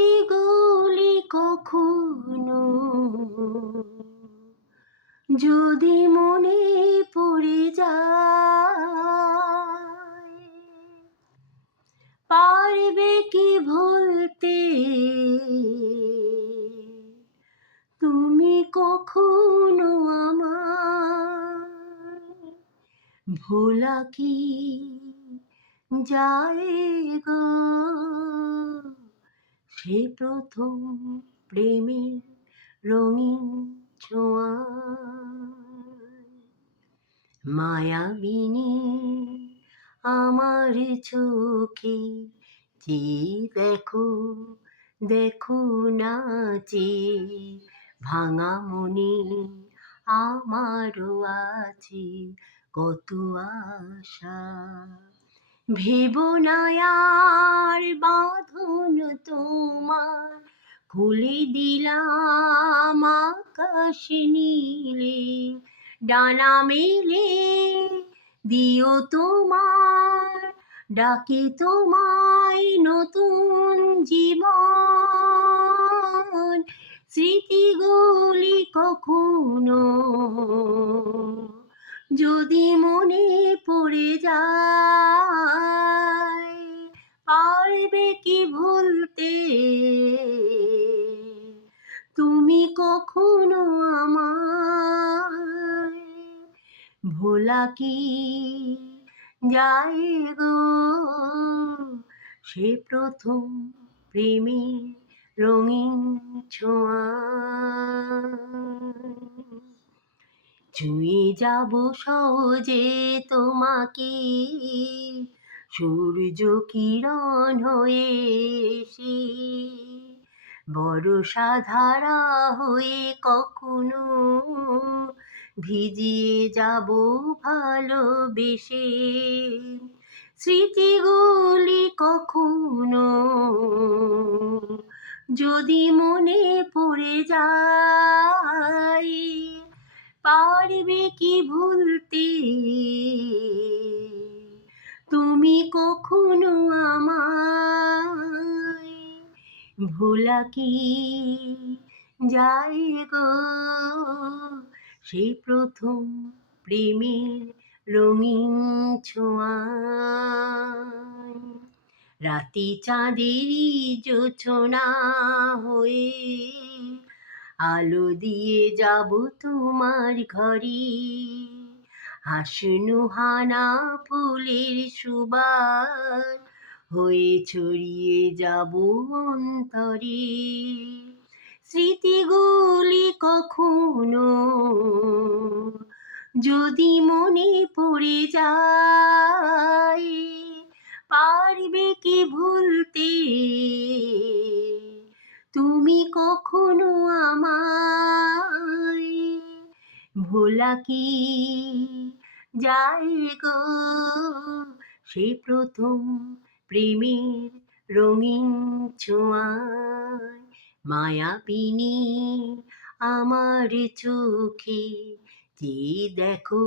স্মৃতিগুলি কখনো যদি মনে পড়ে যায়, পারবে কি ভুলতে তুমি কখনো আমায়? ভোলা কি যায় গো সে প্রথম প্রেমের রঙিন ছোঁয়া? মায়াবিনী আমার চোখে চেয়ে দেখো, দেখো নাচে ভাঙা মনে আমারও আছে কত আশা। ভেবো না আর বাঁধন তোমার, খুলে দিলাম আকাশ নীলে, ডানা মেলে দিও তোমার ডাকে তোমায় নতুন জীবন। স্মৃতিগুলি কখনো যদি মনে পড়ে যায়, পারবে কি ভুলতে তুমি কখনো আমায়? ভোলা কি যায় গো সে প্রথম প্রেমের রঙিন ছোঁয়া? ছুঁয়ে যাব সহজে তোমাকে সূর্য কিরণ হয়ে এসে, বর্ষা ধারা হয়ে কখনো ভিজিয়ে যাব ভালোবেসে। স্মৃতিগুলি কখনো যদি মনে পড়ে যায়, পারবে কি ভুলতে তুমি কখনো আমায়? ভোলা কি যায় গো সেই প্রথম প্রেমের রঙিন ছোঁয়া? রাতে চাঁদেরই জোছনা হয়ে আলো দিয়ে যাব তোমার ঘরে, হাসনু হানা ফুলের সুবাস হয়ে ছড়িয়ে যাব অন্তরে। স্মৃতিগুলি কখনো যদি মনে পড়ে যায়, পারবে কি ভুলতে তুমি কখনো আমায়? ভোলা কি যায় গো সেই প্রথম প্রেমের রঙিন ছোঁয়া? মায়াবিনী আমার চোখে চেয়ে দেখো,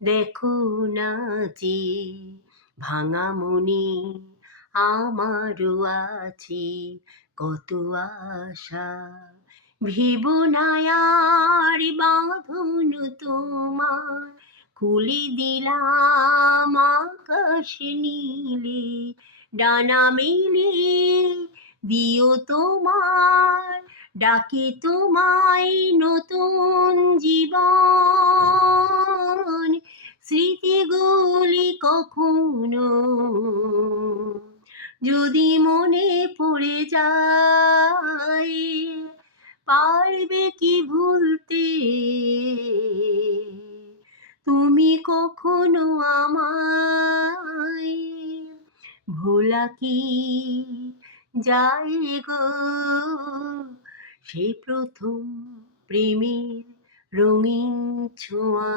দেখো নাচে ভাঙা মনে আমারও আছে কত আশা। ভেবো না আর বাঁধন তোমার, খুলে দিলাম আকাশ নীলে, ডানা মেলে দিও তোমার ডাকে তোমায় নতুন জীবন। স্মৃতিগুলি কখনো যদি মনে পড়ে যায়, পারবে কি ভুলতে তুমি কখনো আমায়? ভোলা কি যায় গো সেই প্রথম প্রেমের রঙিন ছোঁয়া?